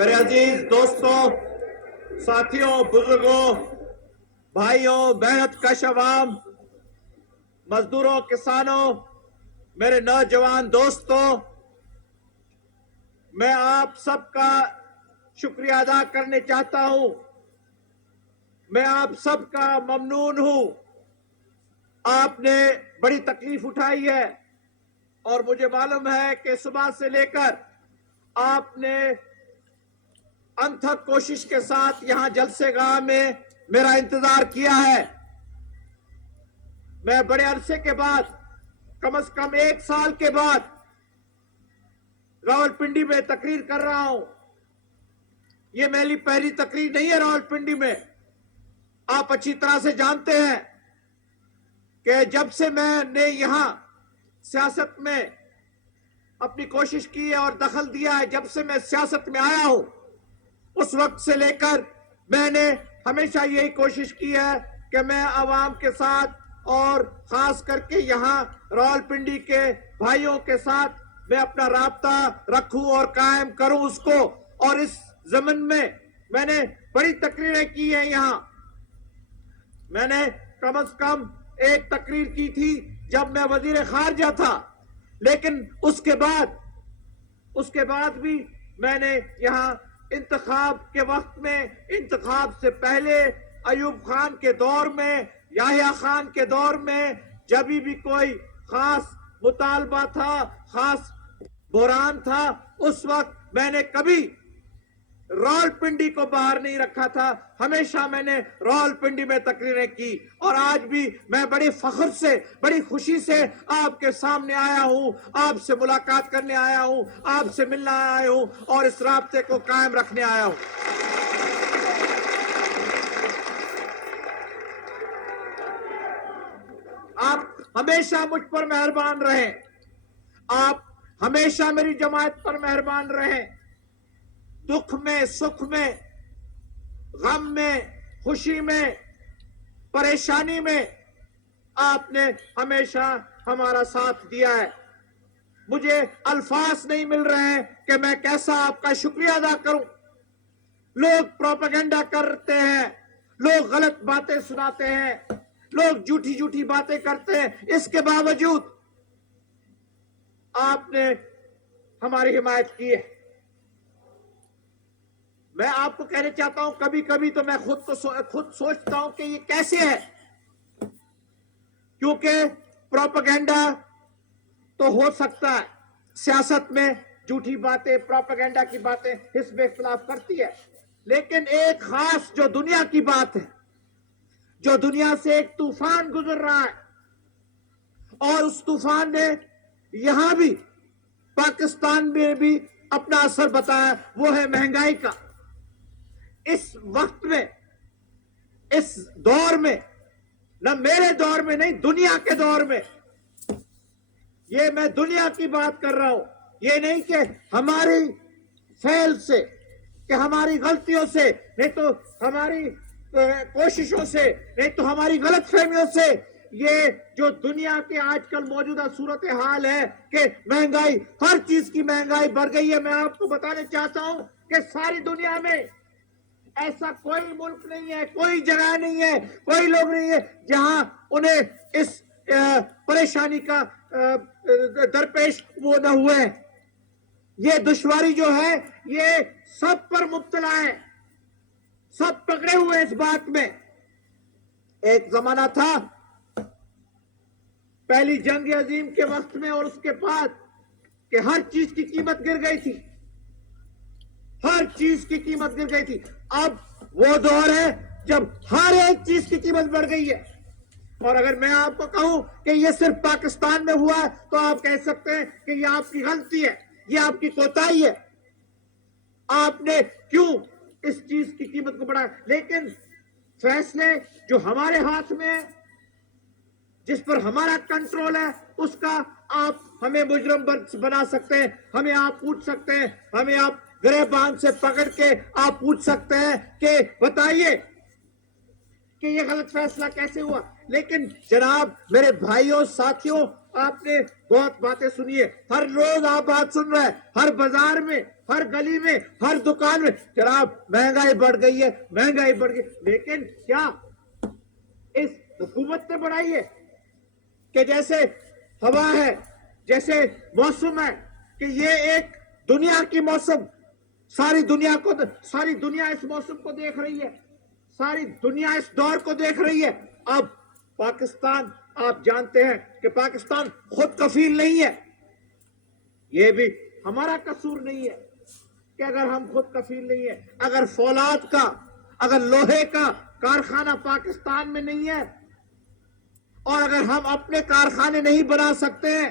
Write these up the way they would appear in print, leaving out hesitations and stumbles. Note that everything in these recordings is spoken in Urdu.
میرے عزیز دوستوں، ساتھیوں، بزرگوں، بھائیوں، محنت کش عوام، مزدوروں، کسانوں، میرے نوجوان دوستوں، میں آپ سب کا شکریہ ادا کرنے چاہتا ہوں۔ میں آپ سب کا ممنون ہوں۔ آپ نے بڑی تکلیف اٹھائی ہے اور مجھے معلوم ہے کہ صبح سے لے کر آپ نے انتھک کوشش کے ساتھ یہاں جلسے گاہ میں میرا انتظار کیا ہے۔ میں بڑے عرصے کے بعد، کم از کم 1 سال کے بعد راولپنڈی میں تقریر کر رہا ہوں۔ یہ میری پہلی تقریر نہیں ہے راولپنڈی میں۔ آپ اچھی طرح سے جانتے ہیں کہ جب سے میں نے یہاں سیاست میں اپنی کوشش کی ہے اور دخل دیا ہے، جب سے میں سیاست میں آیا ہوں، اس وقت سے لے کر میں نے ہمیشہ یہی کوشش کی ہے کہ میں عوام کے ساتھ اور خاص کر کے یہاں راولپنڈی کے بھائیوں کے ساتھ میں اپنا رابطہ رکھوں اور قائم کروں اس کو۔ اور اس ضمن میں نے بڑی تقریریں کی ہیں یہاں۔ میں نے کم از کم 1 تقریر کی تھی جب میں وزیر خارجہ تھا، لیکن اس کے بعد بھی میں نے یہاں انتخاب کے وقت میں، انتخاب سے پہلے، ایوب خان کے دور میں، یحییٰ خان کے دور میں، جب بھی کوئی خاص مطالبہ تھا، خاص بحران تھا، اس وقت میں نے کبھی راولپنڈی کو باہر نہیں رکھا تھا۔ ہمیشہ میں نے راولپنڈی میں تقریریں کی اور آج بھی میں بڑی فخر سے، بڑی خوشی سے آپ کے سامنے آیا ہوں، آپ سے ملاقات کرنے آیا ہوں، آپ سے ملنا آیا ہوں اور اس رابطے کو قائم رکھنے آیا ہوں۔ آپ ہمیشہ مجھ پر مہربان رہیں، آپ ہمیشہ میری جماعت پر مہربان رہیں، دکھ میں، سکھ میں، غم میں، خوشی میں، پریشانی میں آپ نے ہمیشہ ہمارا ساتھ دیا ہے۔ مجھے الفاظ نہیں مل رہے ہیں کہ میں کیسا آپ کا شکریہ ادا کروں۔ لوگ پروپیگنڈا کرتے ہیں، لوگ غلط باتیں سناتے ہیں، لوگ جھوٹی جھوٹی باتیں کرتے ہیں، اس کے باوجود آپ نے ہماری حمایت کی ہے۔ میں آپ کو کہنا چاہتا ہوں، کبھی کبھی تو میں خود سوچتا ہوں کہ یہ کیسے ہے، کیونکہ پروپیگنڈا تو ہو سکتا ہے، سیاست میں جھوٹی باتیں، پروپیگنڈا کی باتیں حزب اختلاف کرتی ہے، لیکن ایک خاص جو دنیا کی بات ہے، جو دنیا سے ایک طوفان گزر رہا ہے اور اس طوفان نے یہاں بھی پاکستان میں بھی اپنا اثر بتایا، وہ ہے مہنگائی کا۔ اس وقت میں، اس دور میں، نہ میرے دور میں نہیں، دنیا کے دور میں، یہ میں دنیا کی بات کر رہا ہوں، یہ نہیں کہ ہماری فیل سے، کہ ہماری غلطیوں سے، نہیں تو ہماری کوششوں سے، نہیں تو ہماری غلط فہمیوں سے، یہ جو دنیا کے آج کل موجودہ صورتحال ہے کہ مہنگائی، ہر چیز کی مہنگائی بڑھ گئی ہے۔ میں آپ کو بتانا چاہتا ہوں کہ ساری دنیا میں ایسا کوئی ملک نہیں ہے، کوئی جگہ نہیں ہے، کوئی لوگ نہیں ہے جہاں انہیں اس پریشانی کا درپیش وہ نہ ہوئے ہیں۔ یہ دشواری جو ہے یہ سب پر مبتلا ہے، سب پکڑے ہوئے ہیں اس بات میں۔ ایک زمانہ تھا پہلی جنگ عظیم کے وقت میں اور اس کے بعد کہ ہر چیز کی قیمت گر گئی تھی، ہر چیز کی قیمت گر گئی تھی۔ اب وہ دور ہے جب ہر ایک چیز کی قیمت بڑھ گئی ہے، اور اگر میں آپ کو کہوں کہ یہ صرف پاکستان میں ہوا ہے تو آپ کہہ سکتے ہیں کہ یہ آپ کی غلطی ہے، یہ آپ کی کوتاہی ہے، آپ نے کیوں اس چیز کی قیمت کو بڑھایا۔ لیکن فیصلے جو ہمارے ہاتھ میں ہیں، جس پر ہمارا کنٹرول ہے، اس کا آپ ہمیں مجرم بنا سکتے ہیں، ہمیں آپ پوچھ سکتے ہیں، ہمیں آپ گریبان سے پکڑ کے آپ پوچھ سکتے ہیں کہ بتائیے کہ یہ غلط فیصلہ کیسے ہوا. لیکن جناب میرے بھائیوں ساتھیوں، آپ نے بہت باتیں سنی ہے، ہر روز آپ بات سن رہے ہیں، ہر بازار میں، ہر گلی میں، ہر دکان میں جناب مہنگائی بڑھ گئی ہے، مہنگائی بڑھ گئی. لیکن کیا اس حکومت نے بڑھائی ہے؟ کہ جیسے ہوا ہے، جیسے موسم ہے، کہ یہ ایک دنیا کی موسم، ساری دنیا اس موسم کو دیکھ رہی ہے، ساری دنیا اس دور کو دیکھ رہی ہے. اب پاکستان، آپ جانتے ہیں کہ پاکستان خود کفیل نہیں ہے. یہ بھی ہمارا قصور نہیں ہے کہ اگر ہم خود کفیل نہیں ہے، اگر فولاد کا، اگر لوہے کا کارخانہ پاکستان میں نہیں ہے، اور اگر ہم اپنے کارخانے نہیں بنا سکتے ہیں،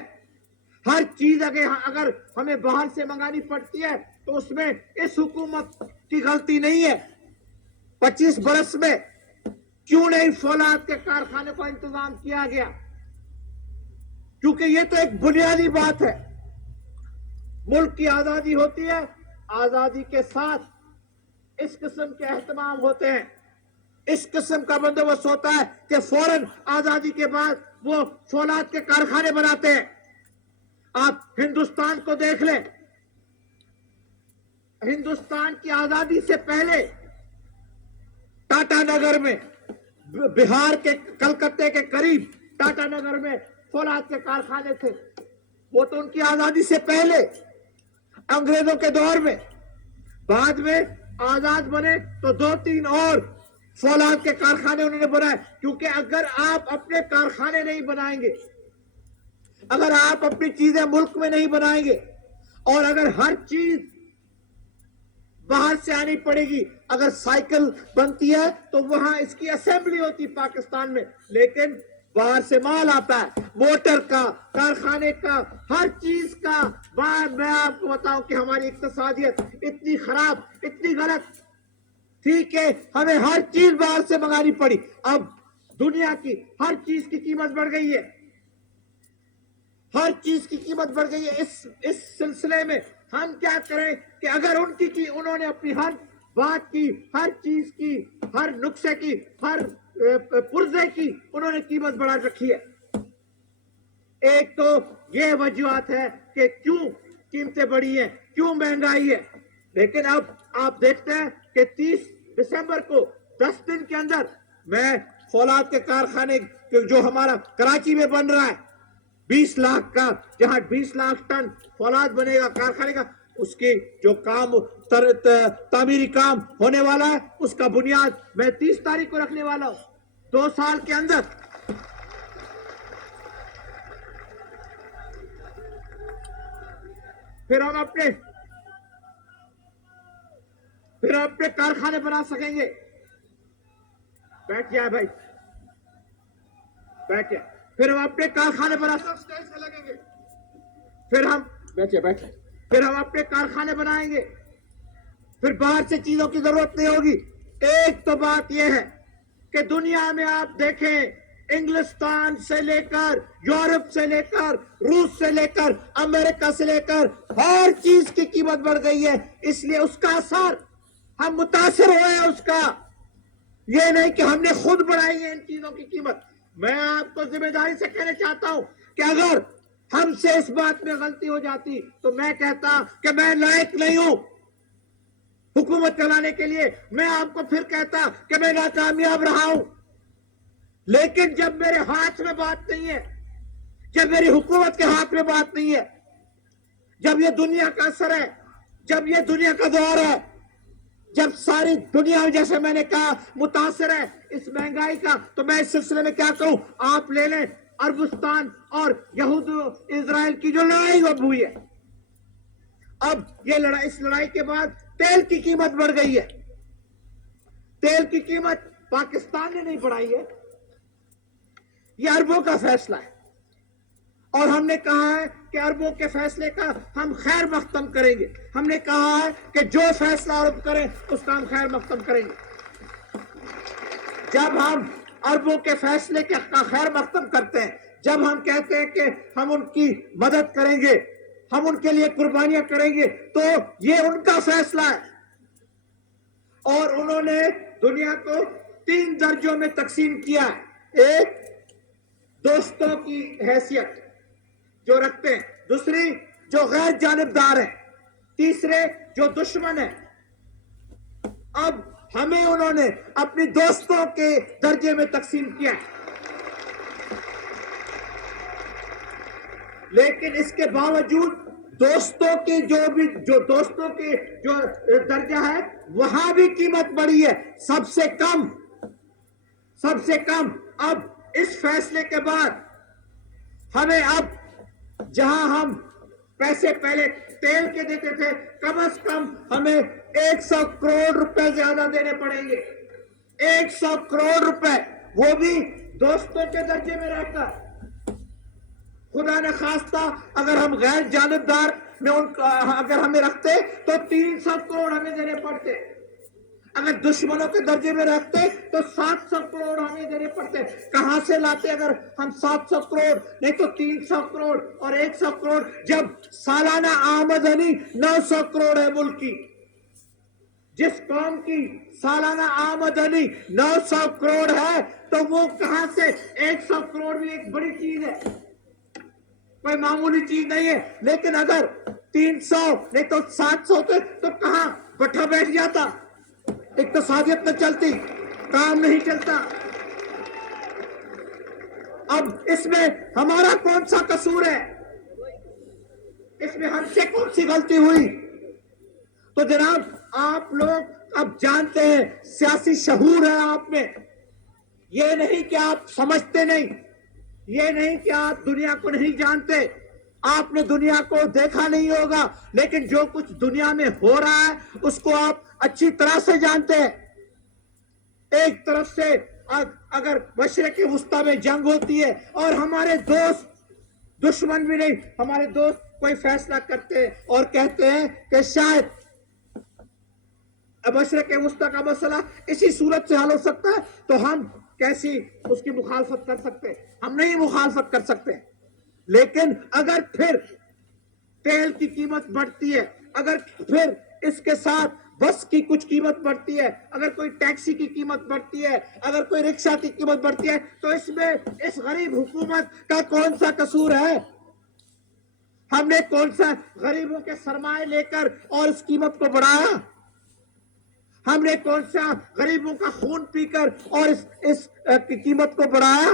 ہر چیز اگر ہمیں باہر سے منگانی پڑتی ہے، تو اس میں اس حکومت کی غلطی نہیں ہے. 25 برس میں کیوں نہیں فولاد کے کارخانے کو انتظام کیا گیا؟ کیونکہ یہ تو ایک بنیادی بات ہے. ملک کی آزادی ہوتی ہے، آزادی کے ساتھ اس قسم کے اہتمام ہوتے ہیں، اس قسم کا بندوبست ہوتا ہے کہ فوراً آزادی کے بعد وہ فولاد کے کارخانے بناتے ہیں. آپ ہندوستان کو دیکھ لیں، ہندوستان کی آزادی سے پہلے ٹاٹا نگر میں، بہار کے کلکتے کے قریب ٹاٹا نگر میں فولاد کے کارخانے تھے. وہ تو ان کی آزادی سے پہلے، انگریزوں کے دور میں. بعد میں آزاد بنے تو 2-3 اور فولاد کے کارخانے انہوں نے بنائے. کیونکہ اگر آپ اپنے کارخانے نہیں بنائیں گے، اگر آپ اپنی چیزیں ملک میں نہیں بنائیں گے، اور اگر ہر چیز باہر سے آنی پڑے گی، اگر سائیکل بنتی ہے تو وہاں اس کی اسمبلی ہوتی پاکستان میں، لیکن باہر سے مال آتا ہے، موٹر کا، کارخانے کا، ہر چیز کا. میں آپ کو بتاؤں کہ ہماری اقتصادیت اتنی خراب، اتنی غلط تھی کہ ہمیں ہر چیز باہر سے منگانی پڑی. اب دنیا کی ہر چیز کی قیمت بڑھ گئی ہے، ہر چیز کی قیمت بڑھ گئی ہے. اس سلسلے میں ہم کیا کریں کہ اگر انہوں نے اپنی ہر بات کی، ہر چیز کی، ہر نقصے کی، ہر پرزے کی انہوں نے قیمت بڑھا رکھی ہے. ایک تو یہ وجوہات ہے کہ کیوں قیمتیں بڑھی ہیں، کیوں مہنگائی ہے. لیکن اب آپ دیکھتے ہیں کہ 30 دسمبر کو 10 دن کے اندر میں فولاد کے کارخانے جو ہمارا کراچی میں بن رہا ہے 20 لاکھ کا، جہاں 20 لاکھ ٹن فولاد بنے گا کارخانے کا، اس کی جو کام تعمیری کام ہونے والا ہے، اس کا بنیاد میں 30 تاریخ کو رکھنے والا ہوں. 2 سال کے اندر پھر ہم اپنے کارخانے بنا سکیں گے. بیٹھ جائے بھائی، بیٹھے. پھر ہم اپنے کارخانے بنا لگیں گے. پھر ہم اپنے کارخانے بنائیں گے. پھر باہر سے چیزوں کی ضرورت نہیں ہوگی. ایک تو بات یہ ہے کہ دنیا میں آپ دیکھیں، انگلستان سے لے کر، یورپ سے لے کر، روس سے لے کر، امریکہ سے لے کر، ہر چیز کی قیمت بڑھ گئی ہے. اس لیے اس کا اثر ہم متاثر ہوئے ہیں اس کا. یہ نہیں کہ ہم نے خود بڑھائی ہے ان چیزوں کی قیمت. میں آپ کو ذمہ داری سے کہنا چاہتا ہوں کہ اگر ہم سے اس بات میں غلطی ہو جاتی تو میں کہتا کہ میں لائق نہیں ہوں حکومت چلانے کے لیے. میں آپ کو پھر کہتا کہ میں ناکامیاب رہا ہوں. لیکن جب میرے ہاتھ میں بات نہیں ہے، جب میری حکومت کے ہاتھ میں بات نہیں ہے، جب یہ دنیا کا اثر ہے، جب یہ دنیا کا دور ہے، جب ساری دنیا جیسے میں نے کہا متاثر ہے اس مہنگائی کا، تو میں اس سلسلے میں کیا کہوں؟ آپ لے لیں عربستان اور یہود اسرائیل کی جو لڑائی ہوئی ہے. اب اس لڑائی کے بعد تیل کی قیمت بڑھ گئی ہے. تیل کی قیمت پاکستان نے نہیں بڑھائی ہے، یہ عربوں کا فیصلہ ہے. اور ہم نے کہا ہے کہ عربوں کے فیصلے کا ہم خیر مقدم کریں گے. ہم نے کہا ہے کہ جو فیصلہ عرب کریں اس کا ہم خیر مقدم کریں گے. جب ہم عربوں کے فیصلے کا خیر مقدم کرتے ہیں، جب ہم کہتے ہیں کہ ہم ان کی مدد کریں گے، ہم ان کے لیے قربانیاں کریں گے، تو یہ ان کا فیصلہ ہے. اور انہوں نے دنیا کو 3 درجوں میں تقسیم کیا ہے۔ ایک دوستوں کی حیثیت جو رکھتے ہیں، دوسری جو غیر جانبدار ہیں، تیسرے جو دشمن ہیں۔ اب ہمیں انہوں نے اپنی دوستوں کے درجے میں تقسیم کیا ہے، لیکن اس کے باوجود دوستوں کے دوستوں کے جو درجہ ہے وہاں بھی قیمت بڑھی ہے، سب سے کم۔ اب اس فیصلے کے بعد ہمیں اب جہاں ہم پیسے پہلے تیل کے دیتے تھے، کم از کم ہمیں 100 کروڑ روپے زیادہ دینے پڑیں گے۔ 100 کروڑ روپے، وہ بھی دوستوں کے درجے میں رہ کر۔ خدا نے خواستہ اگر ہم غیر جانبدار میں اگر ہمیں رکھتے تو 300 کروڑ ہمیں دینے پڑتے، اگر دشمنوں کے درجے میں رکھتے تو 700 کروڑ ہمیں دینے پڑتے۔ کہاں سے لاتے اگر ہم 700 کروڑ، نہیں تو 300 کروڑ اور 100 کروڑ، جب سالانہ آمدنی 900 کروڑ ہے ملک کی۔ جس قوم کی سالانہ آمدنی 900 کروڑ ہے تو وہ کہاں سے 100 کروڑ بھی ایک بڑی چیز ہے، کوئی معمولی چیز نہیں ہے۔ لیکن اگر 300 نہیں تو 700 ہوتے تو کہاں بٹھا بیٹھ جاتا، اقتصادیت نہ چلتی، کام نہیں چلتا۔ اب اس میں ہمارا کون سا قصور ہے؟ اس میں ہم سے کون سی غلطی ہوئی؟ تو جناب آپ لوگ اب جانتے ہیں، سیاسی شعور ہے آپ میں۔ یہ نہیں کہ آپ سمجھتے نہیں، یہ نہیں کہ آپ دنیا کو نہیں جانتے، آپ نے دنیا کو دیکھا نہیں ہوگا، لیکن جو کچھ دنیا میں ہو رہا ہے اس کو آپ اچھی طرح سے جانتے ہیں۔ ایک طرف سے اگر مشرق وسطیٰ میں جنگ ہوتی ہے اور ہمارے دوست، دشمن بھی نہیں، ہمارے دوست کوئی فیصلہ کرتے ہیں اور کہتے ہیں کہ شاید مشرق وسطیٰ کا مسئلہ اسی صورت سے حل ہو سکتا ہے، تو ہم کیسی اس کی مخالفت کر سکتے ہیں؟ ہم نہیں مخالفت کر سکتے۔ لیکن اگر پھر تیل کی قیمت بڑھتی ہے، اگر پھر اس کے ساتھ بس کی کچھ قیمت بڑھتی ہے، اگر کوئی ٹیکسی کی قیمت بڑھتی ہے، اگر کوئی رکشہ کی قیمت بڑھتی ہے، تو اس میں اس غریب حکومت کا کون سا قصور ہے؟ ہم نے کون سا غریبوں کے سرمایہ لے کر اور اس قیمت کو بڑھایا؟ ہم نے کون سا غریبوں کا خون پی کر اور اس قیمت کو بڑھایا؟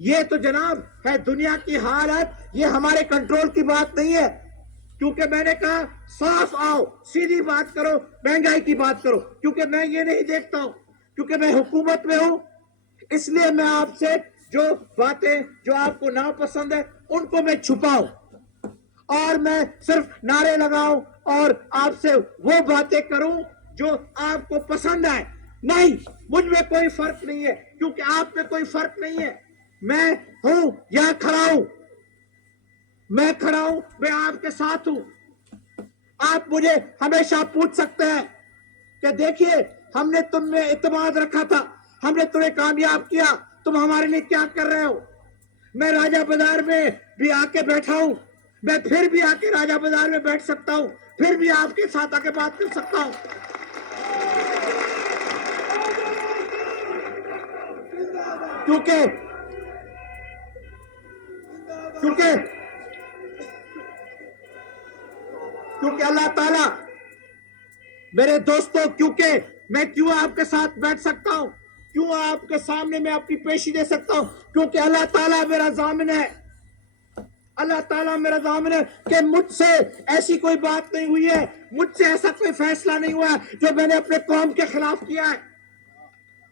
یہ تو جناب ہے دنیا کی حالت، یہ ہمارے کنٹرول کی بات نہیں ہے۔ کیونکہ میں نے کہا صاف آؤ، سیدھی بات کرو، مہنگائی کی بات کرو، کیونکہ میں یہ نہیں دیکھتا ہوں، کیونکہ میں حکومت میں ہوں، اس لیے میں آپ سے جو باتیں جو آپ کو ناپسند ہے ان کو میں چھپاؤں اور میں صرف نعرے لگاؤں اور آپ سے وہ باتیں کروں جو آپ کو پسند آئے۔ نہیں، مجھ میں کوئی فرق نہیں ہے، کیونکہ آپ میں کوئی فرق نہیں ہے۔ میں ہوں یہاں کھڑا ہوں، میں کھڑا ہوں، میں آپ کے ساتھ ہوں۔ آپ مجھے ہمیشہ پوچھ سکتے ہیں کہ دیکھیے ہم نے تم میں اعتماد رکھا تھا، ہم نے تمہیں کامیاب کیا، تم ہمارے لیے کیا کر رہے ہو؟ میں راجہ بازار میں بھی آ کے بیٹھا ہوں، میں پھر بھی آ کے راجہ بازار میں بیٹھ سکتا ہوں، پھر بھی آپ کے ساتھ آ کے بات کر سکتا ہوں۔ کیونکہ اللہ تعالیٰ، میرے دوستوں، کیونکہ میں کیوں آپ کے ساتھ بیٹھ سکتا ہوں، کیوں آپ کے سامنے میں اپنی پیشی دے سکتا ہوں؟ کیونکہ اللہ تعالیٰ میرا ضامن ہے، اللہ تعالیٰ میرا ضامن ہے کہ مجھ سے ایسی کوئی بات نہیں ہوئی ہے، مجھ سے ایسا کوئی فیصلہ نہیں ہوا ہے جو میں نے اپنے قوم کے خلاف کیا ہے،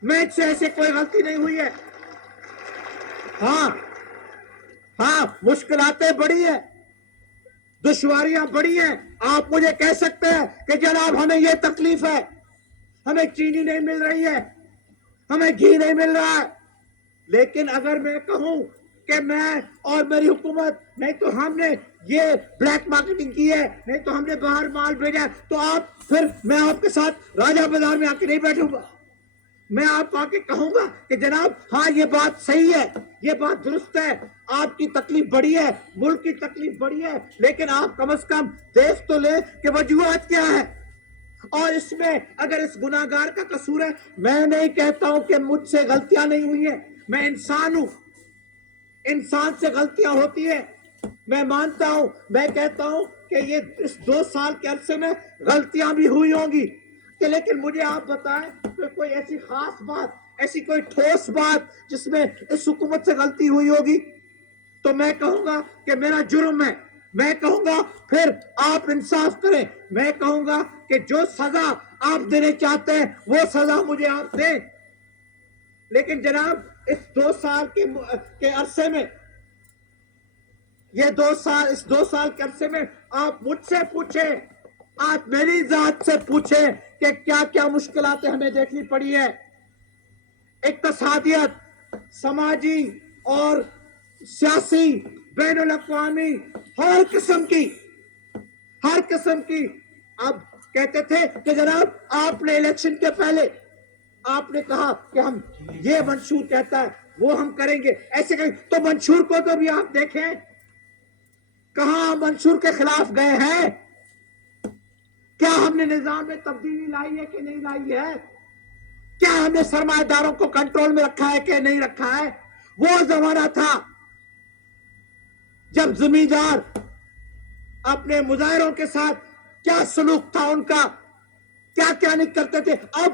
مجھ سے ایسی کوئی غلطی نہیں ہوئی ہے۔ ہاں مشکلاتیں بڑی ہیں، دشواریاں بڑی ہیں، آپ مجھے کہہ سکتے ہیں کہ جناب ہمیں یہ تکلیف ہے، ہمیں چینی نہیں مل رہی ہے، ہمیں گھی نہیں مل رہا ہے، لیکن اگر میں کہوں کہ میں اور میری حکومت، نہیں تو ہم نے یہ بلیک مارکیٹنگ کی ہے، نہیں تو ہم نے باہر مال بھیجا ہے، تو پھر میں آپ کے ساتھ راجہ بازار میں آ کے نہیں بیٹھوں گا، میں آپ کو آ کے کہوں گا کہ جناب ہاں یہ بات صحیح ہے، یہ بات درست ہے، آپ کی تکلیف بڑی ہے، ملک کی تکلیف بڑی ہے، لیکن آپ کم از کم دیکھ تو لیں کہ وجوہات کیا ہے۔ اور اس میں اگر اس گناہگار کا قصور ہے، میں نہیں کہتا ہوں کہ مجھ سے غلطیاں نہیں ہوئی ہیں، میں انسان ہوں، انسان سے غلطیاں ہوتی ہیں، میں مانتا ہوں، میں کہتا ہوں کہ یہ اس 2 سال کے عرصے میں غلطیاں بھی ہوئی ہوں گی، کہ لیکن مجھے آپ بتائیں کہ کوئی ایسی خاص بات، ایسی کوئی ٹھوس بات جس میں اس حکومت سے غلطی ہوئی ہوگی، تو میں کہوں گا کہ میرا جرم ہے، میں کہوں گا پھر آپ انصاف کریں، میں کہوں گا کہ جو سزا آپ دینے چاہتے ہیں وہ سزا مجھے آپ دیں، لیکن جناب اس 2 سال کے عرصے میں، اس 2 سال کے عرصے میں آپ مجھ سے پوچھیں، آپ میری ذات سے پوچھیں کہ کیا کیا مشکلاتیں ہمیں دیکھنی پڑی ہے، اقتصادیت، سماجی اور سیاسی، بین الاقوامی، ہر قسم کی اب کہتے تھے کہ جناب آپ نے الیکشن کے پہلے آپ نے کہا کہ ہم یہ منشور کہتا ہے وہ ہم کریں گے، ایسے کریں، تو منشور کو تو بھی آپ دیکھیں، کہاں منشور کے خلاف گئے ہیں، کیا ہم نے نظام میں تبدیلی لائی ہے کہ نہیں لائی ہے، کیا ہم نے سرمایہ داروں کو کنٹرول میں رکھا ہے کہ نہیں رکھا ہے، وہ زمانہ تھا جب زمیندار اپنے مظاہروں کے ساتھ کیا سلوک تھا ان کا، کیا کیا نہیں کرتے تھے، اب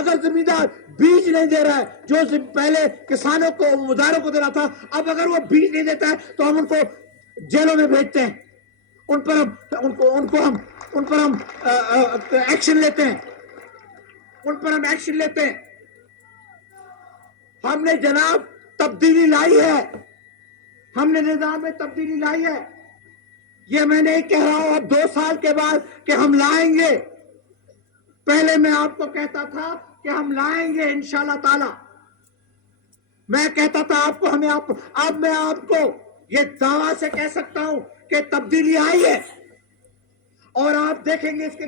اگر زمیندار بیج نہیں دے رہا ہے جو پہلے کسانوں کو مظاہروں کو دینا تھا، اب اگر وہ بیج نہیں دیتا ہے تو ہم ان کو جیلوں میں بھیجتے ہیں، ان پر ہم ایکشن لیتے ہیں، ہم نے جناب تبدیلی لائی ہے، ہم نے نظام میں تبدیلی لائی ہے، یہ میں نہیں کہہ رہا ہوں اب 2 سال کے بعد کہ ہم لائیں گے، پہلے میں آپ کو کہتا تھا کہ ہم لائیں گے انشاءاللہ تعالی، میں کہتا تھا آپ کو، اب میں آپ کو یہ دعویٰ سے کہہ سکتا ہوں کہ تبدیلی آئی ہے، اور آپ دیکھیں گے اس کے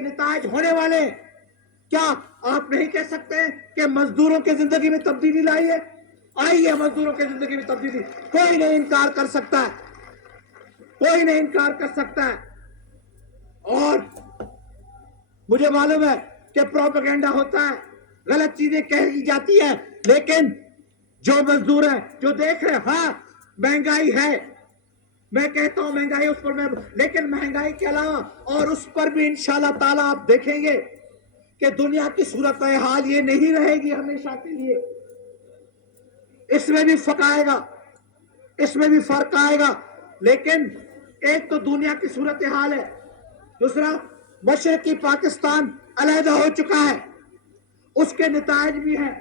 نتائج ہونے والے ہیں، کیا آپ نہیں کہہ سکتے کہ مزدوروں کی زندگی میں تبدیلی لائی ہے، آئی ہے مزدوروں کی زندگی میں تبدیلی، کوئی نہیں انکار کر سکتا ہے، اور مجھے معلوم ہے کہ پروپیگنڈا ہوتا ہے، غلط چیزیں کہی جاتی ہیں، لیکن جو مزدور ہیں جو دیکھ رہے ہیں، ہاں مہنگائی ہے، میں کہتا ہوں مہنگائی اس پر لیکن مہنگائی کے علاوہ اور اس پر بھی انشاءاللہ تعالیٰ آپ دیکھیں گے کہ دنیا کی صورتحال یہ نہیں رہے گی ہمیشہ کے لیے، اس میں بھی فرق آئے گا، لیکن ایک تو دنیا کی صورتحال ہے، دوسرا مشرقی پاکستان علیحدہ ہو چکا ہے، اس کے نتائج بھی ہیں،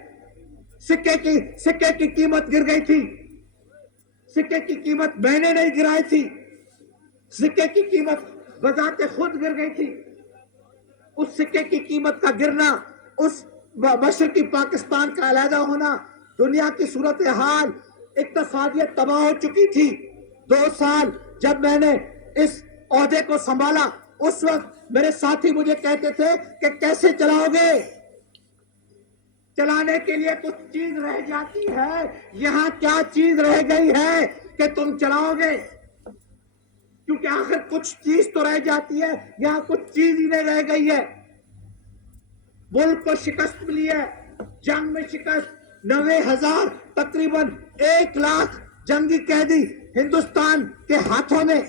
سکے کی قیمت گر گئی تھی، سکے کی قیمت میں نے نہیں گرائی تھی، سکے کی قیمت بذات خود گر گئی تھی، اس سکے کی قیمت کا گرنا، اس مشرقی پاکستان کا علیحدہ ہونا، دنیا کی صورتحال، اقتصادیت تباہ ہو چکی تھی، 2 سال جب میں نے اس عہدے کو سنبھالا، اس وقت میرے ساتھی مجھے کہتے تھے کہ کیسے چلاؤ گے، چلانے کے لیے کچھ چیز رہ جاتی ہے، یہاں کیا چیز رہ گئی ہے کہ تم چلاؤ گے، کیونکہ آخر کچھ چیز تو رہ جاتی ہے، یہاں کچھ چیز ہی نہیں رہ گئی ہے، ملک کو شکست ملی ہے، جنگ میں شکست، 90,000 تقریباً 1 لاکھ جنگی قیدی ہندوستان کے ہاتھوں میں،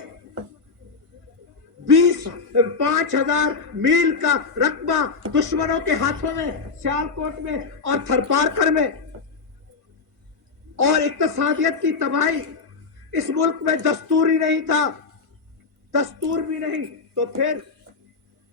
5,000 میل کا رقبہ دشمنوں کے ہاتھوں میں، سیالکوٹ میں اور تھرپارکر میں، اور اقتصادیت کی تباہی، اس ملک میں دستور ہی نہیں تھا، دستور بھی نہیں، تو پھر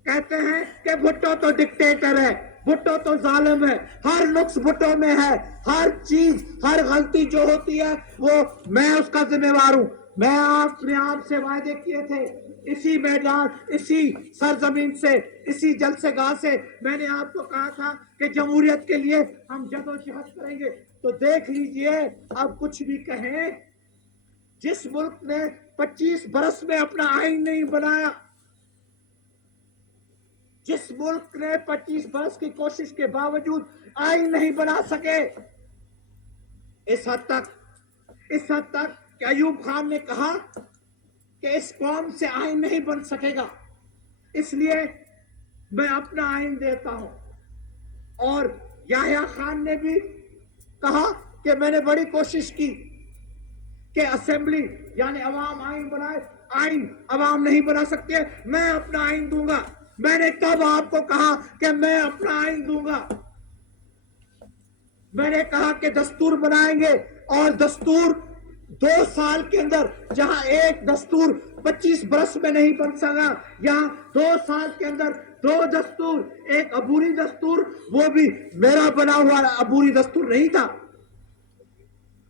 کہتے ہیں کہ بھٹو تو ڈکٹیٹر ہے، بھٹو تو ظالم ہے، ہر نقص بھٹو میں ہے، ہر چیز، ہر غلطی جو ہوتی ہے وہ میں اس کا ذمہ دار ہوں، میں اپنے آپ سے وعدے کیے تھے، اسی میدان، اسی سرزمین سے، اسی جلسے گاہ سے میں نے آپ کو کہا تھا کہ جمہوریت کے لیے ہم جدوجہد کریں گے، تو دیکھ لیجئے اب کچھ بھی کہیں، جس ملک نے 25 برس میں اپنا آئین نہیں بنایا، جس ملک نے 25 برس کی کوشش کے باوجود آئین نہیں بنا سکے، اس حد تک کہ ایوب خان نے کہا کہ اس قوم سے آئین نہیں بن سکے گا، اس لیے میں اپنا آئین دیتا ہوں. اور یحییٰ خان نے بھی کہا کہ میں نے بڑی کوشش کی کہ اسمبلی یعنی عوام آئین بنائے. آئین عوام نہیں بنا سکتے, میں اپنا آئین دوں گا. میں نے کب آپ کو کہا کہ میں اپنا آئین دوں گا؟ میں نے کہا کہ دستور بنائیں گے, اور دستور 2 سال کے اندر, جہاں ایک دستور 25 برس میں نہیں بن سکا, یہاں 2 سال کے اندر 2 دستور. ایک عبوری دستور, وہ بھی میرا بنا ہوا عبوری دستور نہیں تھا,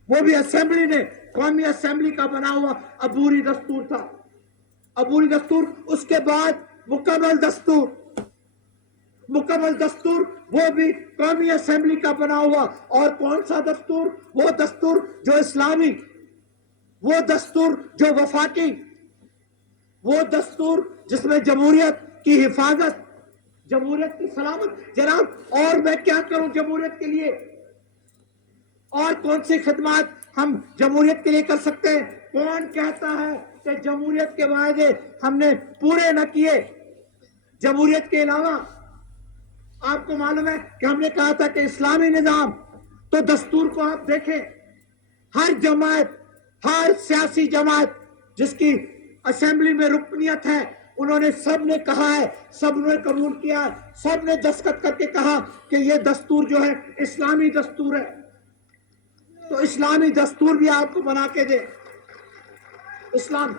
وہ بھی اسمبلی نے, قومی اسمبلی کا بنا ہوا عبوری دستور تھا. عبوری دستور, اس کے بعد مکمل دستور. مکمل دستور وہ بھی قومی اسمبلی کا بنا ہوا. اور کون سا دستور؟ وہ دستور جو اسلامی, وہ دستور جو وفاقی, وہ دستور جس میں جمہوریت کی حفاظت, جمہوریت کی سلامت. جناب, اور میں کیا کروں جمہوریت کے لیے؟ اور کون سی خدمات ہم جمہوریت کے لیے کر سکتے ہیں؟ کون کہتا ہے کہ جمہوریت کے وعدے ہم نے پورے نہ کیے؟ جمہوریت کے علاوہ آپ کو معلوم ہے کہ ہم نے کہا تھا کہ اسلامی نظام, تو دستور کو آپ دیکھیں, ہر جماعت, ہر سیاسی جماعت جس کی اسمبلی میں رکنیت ہے, انہوں نے سب نے کہا ہے, سب نے قبول کیا, سب نے دستخط کر کے کہا کہ یہ دستور جو ہے اسلامی دستور ہے. تو اسلامی دستور بھی آپ کو بنا کے دے. اسلام